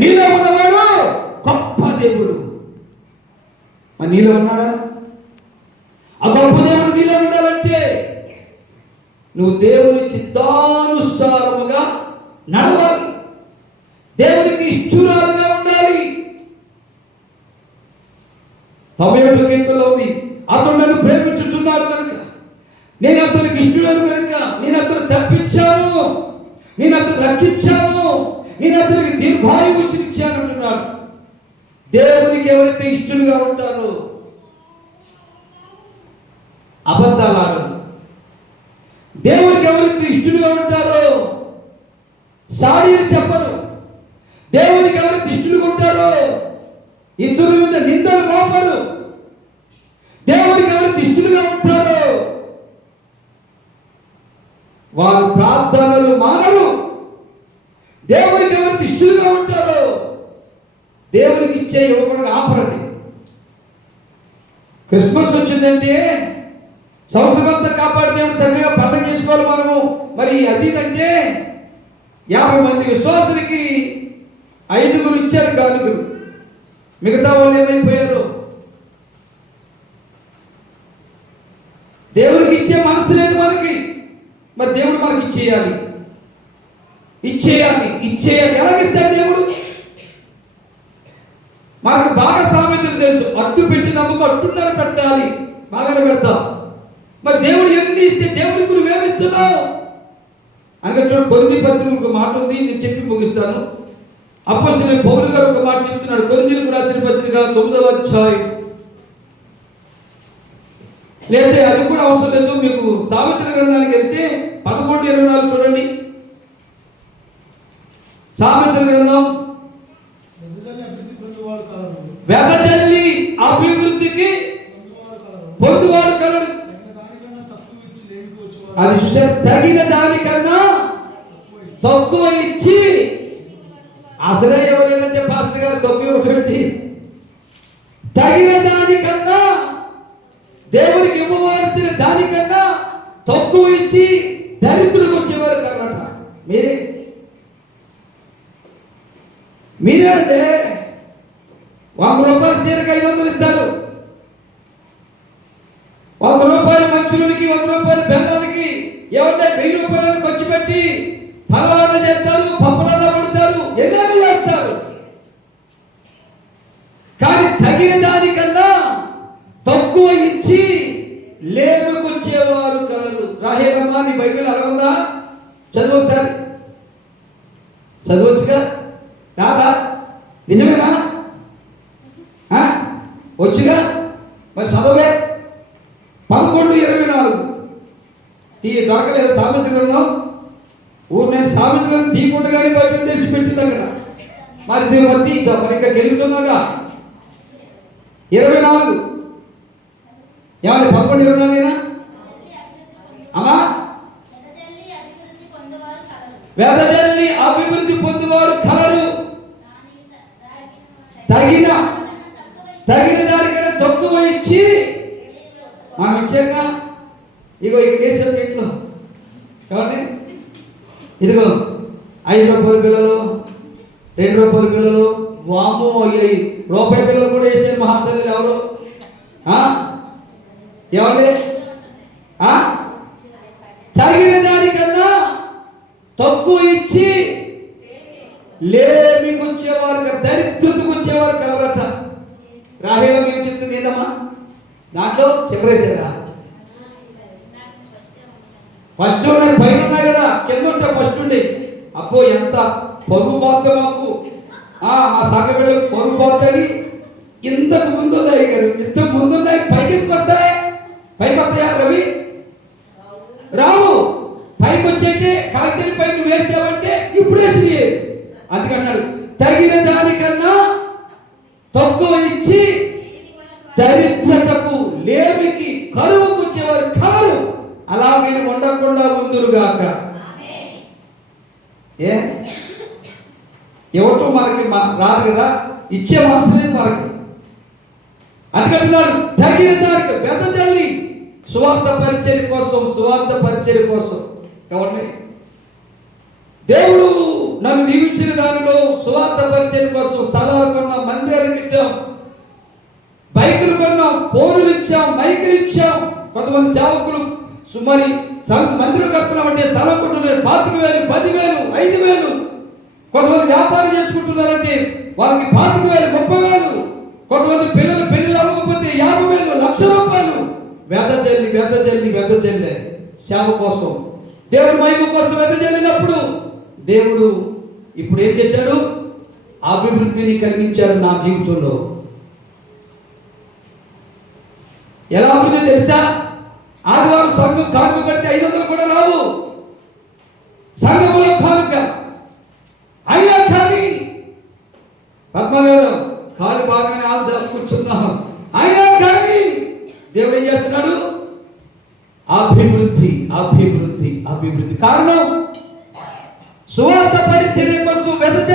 నీలో ఉన్నవాడు గొప్ప దేవుడు. మరి నీలో ఉన్నాడా? ఆ గొప్ప దేవుడు నీలో ఉండాలంటే నువ్వు దేవుని చిత్తానుసారముగా నడవాలి. దేవునికి ఇష్టరాలుగా ఉండాలి. తొంభై ఒకటి కీర్తనలో ఉంది అతడు నన్ను ప్రేమించుతున్నారు కనుక నేను అతనికి ఇష్టలేదు కనుక నేను అతను తప్పించాను నేను అతను రక్షించాను నేను అతనికి దీర్ఘాయువు ఇచ్చాను దేవునికి ఎవరైతే ఇష్టలుగా ఉంటారో అబద్ధాలు దేవునికి ఎవరైతే ఇష్టలుగా ఉంటారో సాడీలు చెప్పరు. దేవునికి ఎవరైతే ఇష్టలుగా ఉంటారో ఇద్దరు మీద నిందలు మోపరు. దేవుడికి ఎవరైతే ఇష్టలుగా ఉంటారో వారు ప్రార్థనలు మానరు. దేవుడికి ఎవరు శిష్యులుగా ఉంటారో దేవుడికి ఇచ్చే యువకుడు ఆపరండి. క్రిస్మస్ వచ్చిందంటే సంవత్సరం కాపాడితే దేవుడు చక్కగా పండుగ చేసుకోవాలి మనము. మరి అది అంటే యాభై మంది విశ్వాసులకి ఐదుగురు ఇచ్చారు కానుకలు మిగతా వాళ్ళు ఏమైపోయారు? దేవుడికి ఇచ్చే మనసు లేదు మనకి. మరి దేవుడు మనకి ఇచ్చేయాలి. ఇచ్చేయాలి ఇచ్చేయాలి. ఎలాగిస్తాడు దేవుడు? మాకు బాగా సామెతలు తెలుసు. అట్టు పెట్టినందుకు అట్టున్నర పెట్టాలి. బాగానే పెడతాం. మరి దేవుడు ఎన్ని ఇస్తే దేవుడికి నువ్వు ఏమిస్తున్నావు అందుకే చూడండి కొరింది పత్రిక ఒక మాట ఉంది నేను చెప్పి ముగిస్తాను. అప్పసిన పౌరు గారు ఒక మాట చెప్తున్నాడు. కొరిందీలకు రాసిన పత్రిక తొమ్మిదవ అధ్యాయం. లేదా అది కూడా అవసరం లేదు. మీకు సావిత్రి గ్రంథానికి వెళ్తే పదకొండు ఇరవై నాలుగు చూడండి. సావిత్రి గ్రంథం. వెదజల్లి అభివృద్ధికి పొందువాడు కలడు అది తగిన దానికన్నా తక్కువ ఇచ్చి. అసలే ఎవరైనా పాస్టర్ గారు తక్కువ పెట్టి తగిన దానికన్నా దేవుడికి ఇవ్వవలసిన దానికన్నా తక్కువ ఇచ్చి దరిద్రులకు వచ్చేవారు కన్నట మీరే మీరే అంటే వంద రూపాయల చీరకు ఐదు వందలు ఇస్తారు. వంద రూపాయల మంచులకి వంద రూపాయల బెల్లానికి ఎవరంటే వెయ్యి రూపాయలను ఖర్చు పెట్టి ఫలాలను చేస్తారు పప్పలన్నా పడతారు ఎన్నైనా చేస్తారు. కానీ తగిన దానికన్నా తక్కువ ఇచ్చి లేపుకొచ్చేవారు కలరు రాహేరమ్మా నీ బైబిల్ అడగదా చదువు సార్ చదవచ్చుగా రాదా నిజమేనా? వచ్చుగా మరి చదవే. పదకొండు ఇరవై నాలుగు. తీ దొరకలేదు సామెత గ్రంథం. ఊరు నేను సామెత గ్రంథం తీయకుండా కానీ బైబిల్ తెరిచి పెట్టింది అక్కడ మరి దీని తీసా మరి ఇంకా గెలుగుతున్నాగా ఇరవై నాలుగు. ఏమండి పదకొండు ఇరవై నాలుగేనా అమ్మా? వెదజల్లి అభివృద్ధి పొందువారు కలరు తగిన తగిన దానికన్నా తక్కువ ఇచ్చి మనం ఇచ్చాక ఇగో ఈ కేసులు ఇంట్లో. కాబట్టి ఇదిగో ఐదు రూపాయల పిల్లలు రెండు రూపాయల పిల్లలు వాము అయ్యాయి. రూపాయి పిల్లలు కూడా వేసే మహాతల్లి ఎవరు? ఎవరి తగిన దానికన్నా తక్కువ ఇచ్చి లేమికి వచ్చేవారు కాదు, దరిద్రతకు వచ్చేవారు కలరట రాహేలం ఏం చెప్తుంది ఏందమ్మా? దాంట్లో సెపరేసారా ఫస్ట్ ఉన్నాడు పైన ఉన్నాయి కదా కింద ఉంటే ఫస్ట్ ఉండే. అబ్బో ఎంత పరుగు బాధ మాకు. ఆ మా సగ బిడ్డలకు పరుగు బాధని ఇంతకు ముందు ఉన్నాయి గారు ఇంతకు ముందు ఉన్నాయి పైకి వస్తాయి? పైకి వస్తాయా రవి? అందుకన్నాడు తగిన దానికన్నా తక్కువ ఇచ్చి దరిద్రతకు లేమికి కరువుకు చివరి కారు. అలా మీరు ఉండకుండా ముందురుగాక ఏ? ఇవ్వటం మనకి రాదు కదా? ఇచ్చే మనసు లేదు మనకి. అందుకంటున్నాడు తగిన దానికి పెద్ద తల్లి సువార్త పరిచయం కోసం సువార్త పరిచయం కోసం. ఎవరిని? దేవుడు నన్ను నియమించిన దానిలో సువార్త పరిచయం కోసం స్థలాలు కొన్నాం మందిరాలు ఇచ్చాం. బైకులు కొన్నాం ఫోన్లు ఇచ్చాం మైకులు ఇచ్చాం. కొంతమంది సేవకులు సుమారి సం- మందిరం కడుతున్నామంటే స్థలం కొంటున్నారు పాతిక వేలు పదివేలు ఐదు వేలు కొంతమంది వ్యాపారం చేసుకుంటున్నారంటే వాళ్ళకి పాతిక వేలు ముప్పై వేలు. కొంతమంది పిల్లలు పెళ్ళి అవ్వకపోతే యాభై వేలు లక్ష రూపాయలు. వ్యర్థ చెల్లి వ్యర్థ చెల్లి వ్యర్థ చెల్లి సేవ కోసం. దేవుడు మహిమ కోసం వెద చెల్లినప్పుడు దేవుడు ఇప్పుడు ఏం చేశాడు? అభివృద్ధిని కలిగించాడు నా జీవితంలో. ఎలా అభివృద్ధి తెలుసా? ఆదివారం సంఘం కానుక పెడితే ఐదు వందలు కూడా రావు. సంఘంలో కానుక. అయినా కానీ పద్మ కాలు బాగానే ఆన్సర్ కూర్చున్నాం. అయినా కానీ దేవుడు ఏం చేస్తున్నాడు? అభివృద్ధి అభివృద్ధి అభివృద్ధి. కారణం? సువార్త పరిచర్య కోసం వెదజల్లి